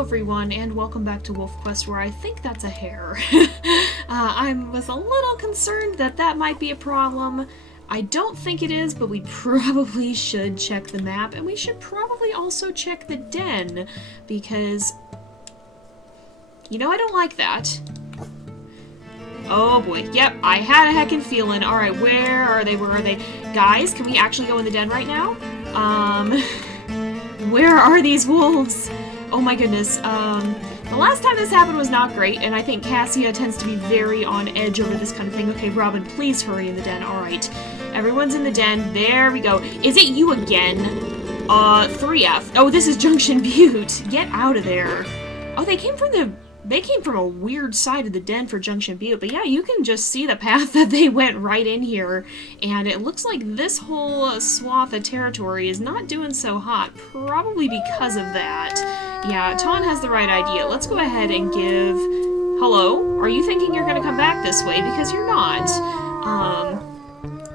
Hello everyone, and welcome back to WolfQuest, where I think that's a hare. I was a little concerned that that might be a problem. I don't think it is, but we probably should check the map, and we should probably also check the den, because, you know, I don't like that. Oh boy, yep, I had a heckin' feeling. Alright, where are they? Where are they? Guys, can we actually go in the den right now? Where are these wolves? Oh my goodness, the last time this happened was not great, and I think Cassia tends to be very on edge over this kind of thing. Okay, Robin, please hurry in the den. Alright, everyone's in the den. There we go. Is it you again? 3F. Oh, this is Junction Butte. Get out of there. Oh, they came from a weird side of the den for Junction Butte, but yeah, you can just see the path that they went right in here, and it looks like this whole swath of territory is not doing so hot, probably because of that. Yeah, Tawn has the right idea. Let's go ahead and give... Hello? Are you thinking you're gonna come back this way? Because you're not.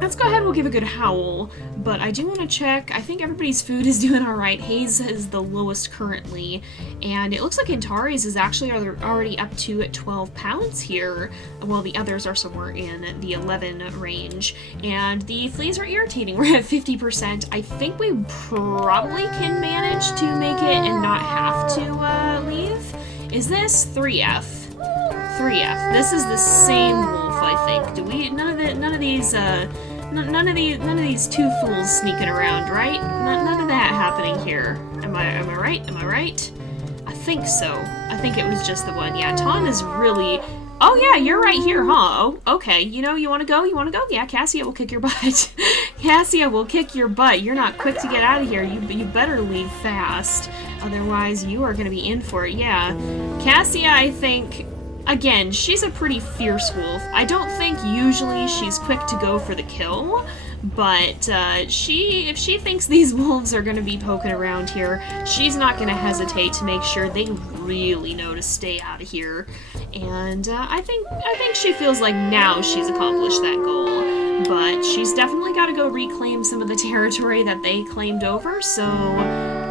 Let's go ahead and we'll give a good howl, but I do want to check. I think everybody's food is doing alright. Hayes is the lowest currently, and it looks like Antares is actually already up to 12 pounds here, while the others are somewhere in the 11 range. And the fleas are irritating. We're at 50%. I think we probably can manage to make it and not have to leave. Is this 3F? 3F. This is the same wolf, I think. Do we? None of these two fools sneaking around, right? None of that happening here. Am I right? Am I right? I think so. I think it was just the one. Yeah, Tawn is really... Oh yeah, you're right here, huh? Oh, okay. You know, you want to go? You want to go? Yeah, Cassia will kick your butt. Cassia will kick your butt. You're not quick to get out of here. You better leave fast. Otherwise, you are going to be in for it. Yeah. Cassia, I think... Again, she's a pretty fierce wolf. I don't think usually she's quick to go for the kill, but if she thinks these wolves are going to be poking around here, she's not going to hesitate to make sure they really know to stay out of here. And I think she feels like now she's accomplished that goal, but she's definitely got to go reclaim some of the territory that they claimed over, so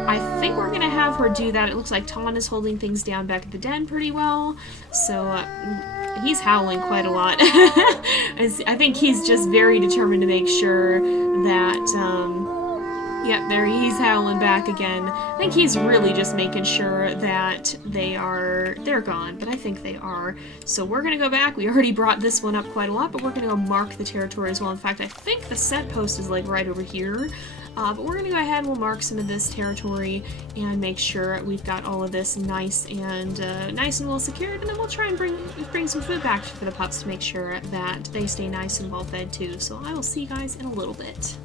I think we're going to have her do that. It looks like Tawn is holding things down back at the den pretty well, so he's howling quite a lot. I think he's just very determined to make sure that, yep, there he's howling back again. I think he's really just making sure that they're gone, but I think they are. So we're going to go back. We already brought this one up quite a lot, but we're going to go mark the territory as well. In fact, I think the set post is like right over here. But we're going to go ahead and we'll mark some of this territory and make sure we've got all of this nice and well secured, and then we'll try and bring some food back for the pups to make sure that they stay nice and well fed too. So I will see you guys in a little bit.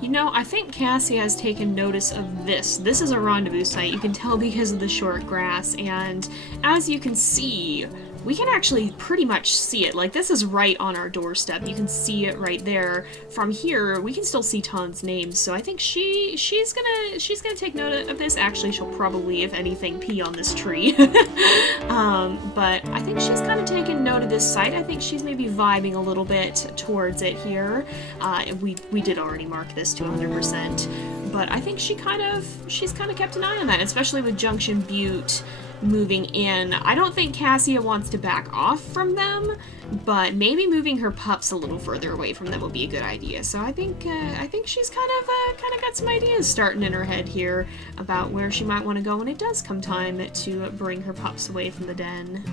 You know, I think Cassia has taken notice of this. This is a rendezvous site. You can tell because of the short grass, and as you can see, we can actually pretty much see it. Like, this is right on our doorstep. You can see it right there. From here, we can still see Tawn's name, so I think she's gonna take note of this. Actually, she'll probably, if anything, pee on this tree. But I think she's kind of taken note of this site. I think she's maybe vibing a little bit towards it here. We did already mark this to 100%, but I think she's kind of kept an eye on that, especially with Junction Butte moving in. I don't think Cassia wants to back off from them, but maybe moving her pups a little further away from them would be a good idea. So I think she's kind of got some ideas starting in her head here about where she might want to go when it does come time to bring her pups away from the den.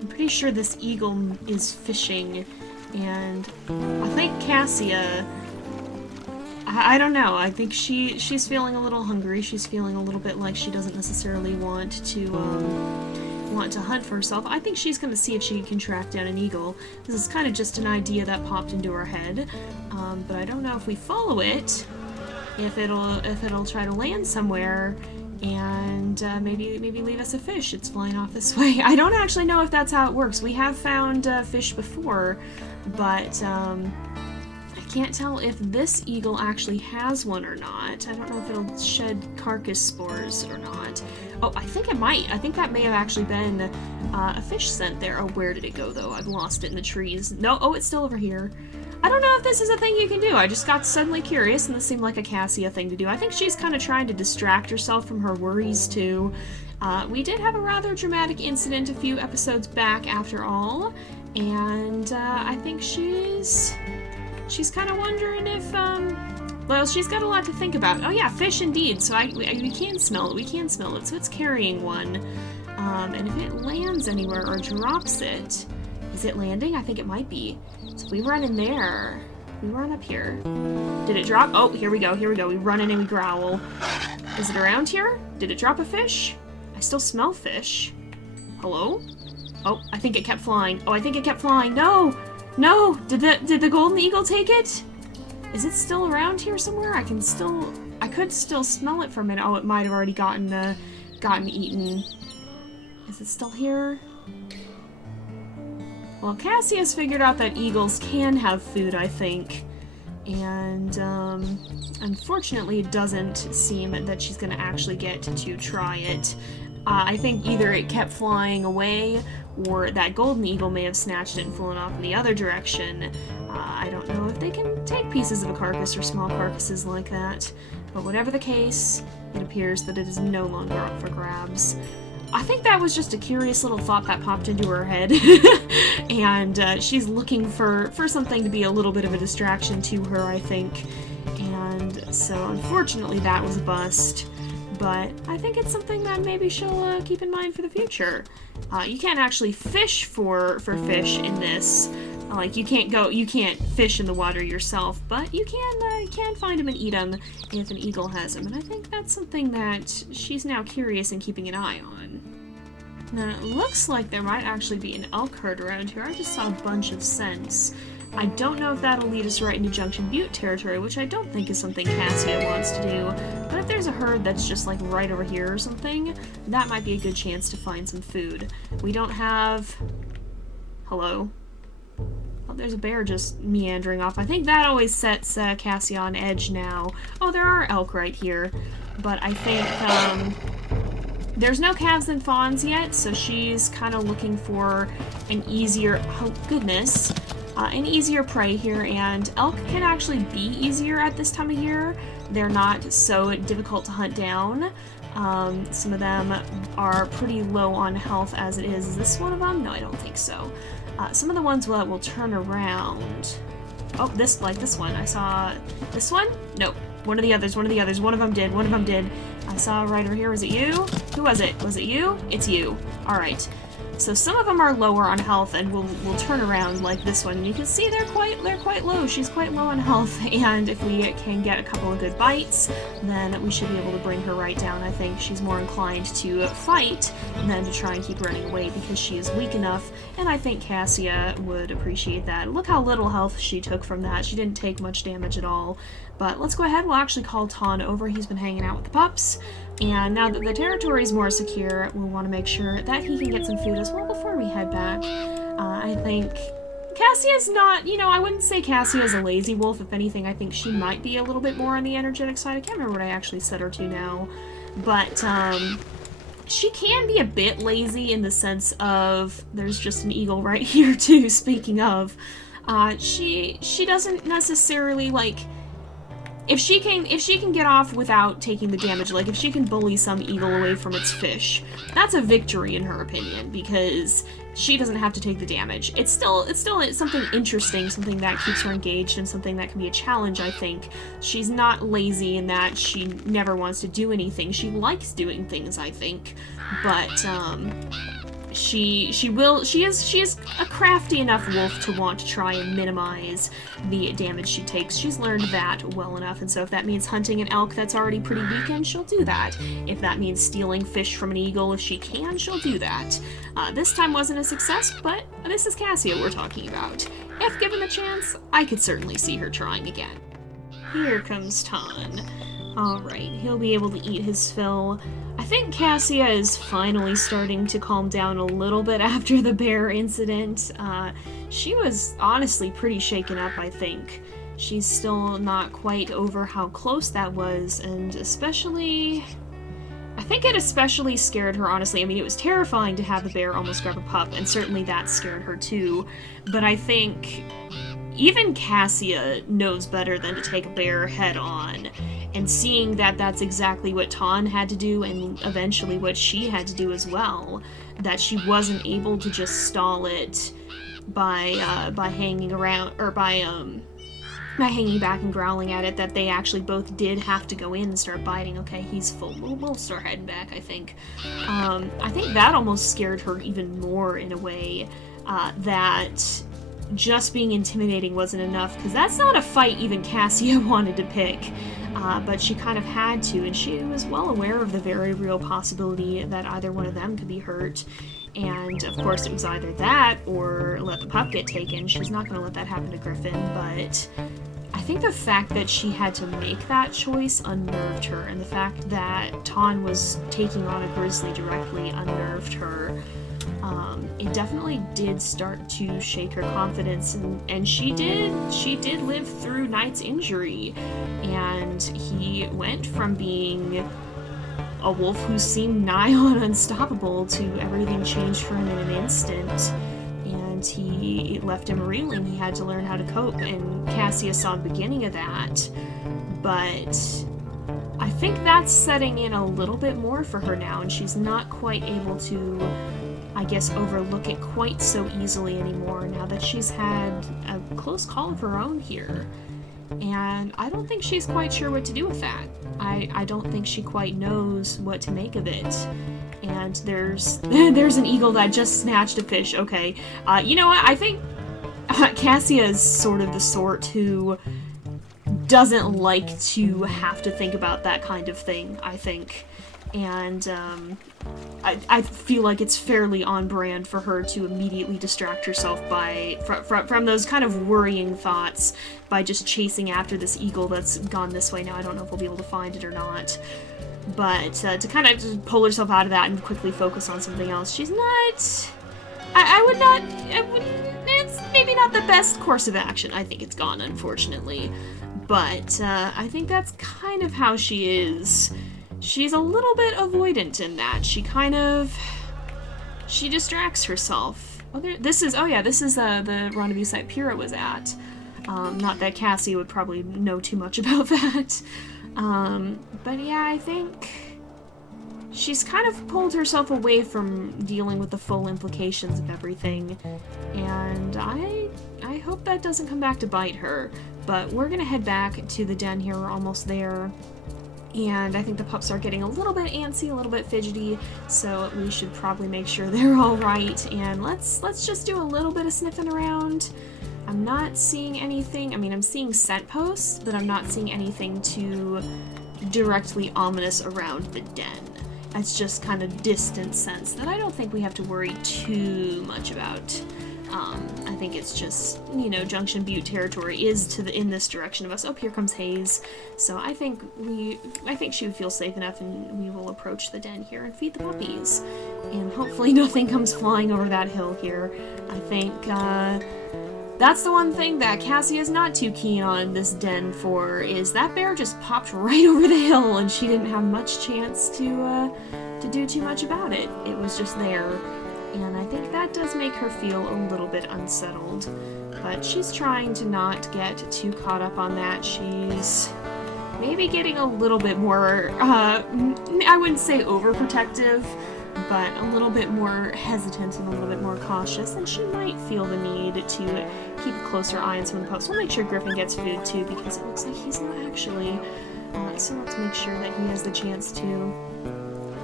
I'm pretty sure this eagle is fishing, and I think Cassia, I don't know. I think she's feeling a little hungry. She's feeling a little bit like she doesn't necessarily want to hunt for herself. I think she's going to see if she can track down an eagle. This is kind of just an idea that popped into her head, but I don't know if we follow it, if it'll try to land somewhere and maybe leave us a fish. It's flying off this way. I don't actually know if that's how it works. We have found fish before, but can't tell if this eagle actually has one or not. I don't know if it'll shed carcass spores or not. Oh, I think it might. I think that may have actually been a fish scent there. Oh, where did it go, though? I've lost it in the trees. No, oh, it's still over here. I don't know if this is a thing you can do. I just got suddenly curious, and this seemed like a Cassia thing to do. I think she's kind of trying to distract herself from her worries, too. We did have a rather dramatic incident a few episodes back after all, and I think she's kind of wondering if, well, she's got a lot to think about. Oh yeah, fish indeed, so we can smell it, so it's carrying one. And if it lands anywhere or drops it, is it landing? I think it might be. So if we run in there, we run up here. Did it drop? Oh, here we go. We run in and we growl. Is it around here? Did it drop a fish? I still smell fish. Hello? Oh, I think it kept flying. No! No! Did the golden eagle take it? Is it still around here somewhere? I could still smell it for a minute. Oh, it might have already gotten eaten. Is it still here? Well, Cassia's figured out that eagles can have food, I think. And, unfortunately, it doesn't seem that she's gonna actually get to try it. I think either it kept flying away, or that golden eagle may have snatched it and flown off in the other direction. I don't know if they can take pieces of a carcass or small carcasses like that. But whatever the case, it appears that it is no longer up for grabs. I think that was just a curious little thought that popped into her head. And she's looking for something to be a little bit of a distraction to her, I think. And so unfortunately that was a bust. But I think it's something that maybe she'll keep in mind for the future. You can't actually fish for fish in this. Like, you can't fish in the water yourself, but you can find them and eat them if an eagle has them, and I think that's something that she's now curious and keeping an eye on. Now, it looks like there might actually be an elk herd around here. I just saw a bunch of scents. I don't know if that'll lead us right into Junction Butte territory, which I don't think is something Cassia wants to do, but if there's a herd that's just like right over here or something, that might be a good chance to find some food. We don't have... Hello? Oh, there's a bear just meandering off. I think that always sets Cassia on edge now. Oh, there are elk right here, but I think there's no calves and fawns yet, so she's kind of looking for an easier, oh goodness, an easier prey here, and elk can actually be easier at this time of year. They're not so difficult to hunt down. Some of them are pretty low on health as it is. Is this one of them? No, I don't think so. Some of the ones will turn around. Oh, this one. I saw this one? Nope. One of the others. One of them did. I saw right over here. Was it you? Who was it? Was it you? It's you. Alright. So some of them are lower on health and will turn around like this one. And you can see they're quite low. She's quite low on health, and if we can get a couple of good bites, then we should be able to bring her right down. I think she's more inclined to fight than to try and keep running away because she is weak enough, and I think Cassia would appreciate that. Look how little health she took from that. She didn't take much damage at all. But let's go ahead. We'll actually call Tawn over. He's been hanging out with the pups. And now that the territory is more secure, we'll want to make sure that he can get some food as well before we head back. I think Cassia's not, I wouldn't say Cassia is a lazy wolf. If anything, I think she might be a little bit more on the energetic side. I can't remember what I actually set her to now. But, she can be a bit lazy in the sense of, there's just an eagle right here too, speaking of. She doesn't necessarily, like... If she can get off without taking the damage, like if she can bully some eagle away from its fish, that's a victory in her opinion, because she doesn't have to take the damage. It's still something interesting, something that keeps her engaged, and something that can be a challenge, I think. She's not lazy in that she never wants to do anything. She likes doing things, I think. But, she is a crafty enough wolf to want to try and minimize the damage she takes. She's learned that well enough, and so if that means hunting an elk that's already pretty weakened, she'll do that. If that means stealing fish from an eagle, if she can, she'll do that. This time wasn't a success, but this is Cassia we're talking about. If given the chance, I could certainly see her trying again. Here comes Tawn. Alright, he'll be able to eat his fill. I think Cassia is finally starting to calm down a little bit after the bear incident. She was honestly pretty shaken up, I think. She's still not quite over how close that was, and especially... I think it especially scared her, honestly. I mean, it was terrifying to have the bear almost grab a pup, and certainly that scared her too. But I think even Cassia knows better than to take a bear head on. and seeing that that's exactly what Tawn had to do, and eventually what she had to do as well, that she wasn't able to just stall it by hanging around, or by hanging back and growling at it, that they actually both did have to go in and start biting. Okay, he's full. We'll start heading back, I think. I think that almost scared her even more in a way, that just being intimidating wasn't enough, because that's not a fight even Cassia wanted to pick. But she kind of had to, and she was well aware of the very real possibility that either one of them could be hurt. And of course it was either that or let the pup get taken. She's not going to let that happen to Griffin, but I think the fact that she had to make that choice unnerved her, and the fact that Tawn was taking on a grizzly directly unnerved her. It definitely did start to shake her confidence, and she did live through Night's injury, and he went from being a wolf who seemed nigh on unstoppable to everything changed for him in an instant, and he left him reeling. He had to learn how to cope, and Cassia saw the beginning of that, but I think that's setting in a little bit more for her now, and she's not quite able to, I guess, overlook it quite so easily anymore now that she's had a close call of her own here. And I don't think she's quite sure what to do with that. I don't think she quite knows what to make of it. And there's an eagle that just snatched a fish. Okay, you know what? I think Cassia is sort of the sort who doesn't like to have to think about that kind of thing, I think. And I feel like it's fairly on brand for her to immediately distract herself from those kind of worrying thoughts by just chasing after this eagle that's gone this way. Now, I don't know if we'll be able to find it or not, but to kind of just pull herself out of that and quickly focus on something else. She's not... it's maybe not the best course of action. I think it's gone, unfortunately. But I think that's kind of how she is. She's a little bit avoidant in that. She distracts herself. This is the rendezvous site Pyrrha was at. Not that Cassie would probably know too much about that. But yeah, I think she's kind of pulled herself away from dealing with the full implications of everything. And I hope that doesn't come back to bite her. But we're gonna head back to the den here. We're almost there. And I think the pups are getting a little bit antsy, a little bit fidgety, so we should probably make sure they're all right. And let's just do a little bit of sniffing around. I'm not seeing anything. I mean, I'm seeing scent posts, but I'm not seeing anything too directly ominous around the den. It's just kind of distant sense that I don't think we have to worry too much about. I think it's just, you know, Junction Butte territory is in this direction of us. Oh, here comes Hayes. So I think she would feel safe enough, and we will approach the den here and feed the puppies. And hopefully nothing comes flying over that hill here. I think that's the one thing that Cassie is not too keen on this den for, is that bear just popped right over the hill, and she didn't have much chance to do too much about it. It was just there. And I think that does make her feel a little bit unsettled. But she's trying to not get too caught up on that. She's maybe getting a little bit more, I wouldn't say overprotective, but a little bit more hesitant and a little bit more cautious. And she might feel the need to keep a closer eye on some of the pups. We'll make sure Griffin gets food too, because it looks like he's not actually. So let's make sure that he has the chance to.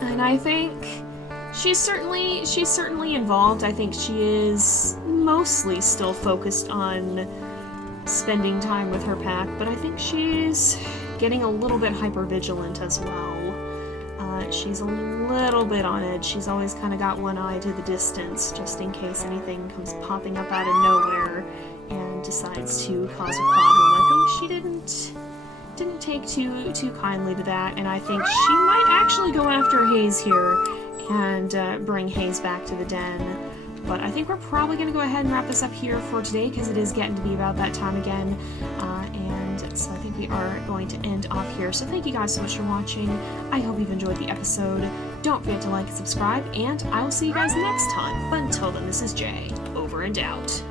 And I think she's certainly involved. I think she is mostly still focused on spending time with her pack, but I think she's getting a little bit hypervigilant as well. She's a little bit on edge. She's always kind of got one eye to the distance, just in case anything comes popping up out of nowhere and decides to cause a problem. I think she didn't take too kindly to that, and I think she might actually go after Hayes here and bring Hayes back to the den. But I think we're probably going to go ahead and wrap this up here for today, because it is getting to be about that time again. And so I think we are going to end off here. So thank you guys so much for watching. I hope you've enjoyed the episode. Don't forget to like and subscribe, and I will see you guys next time. But until then, this is Jay, over and out.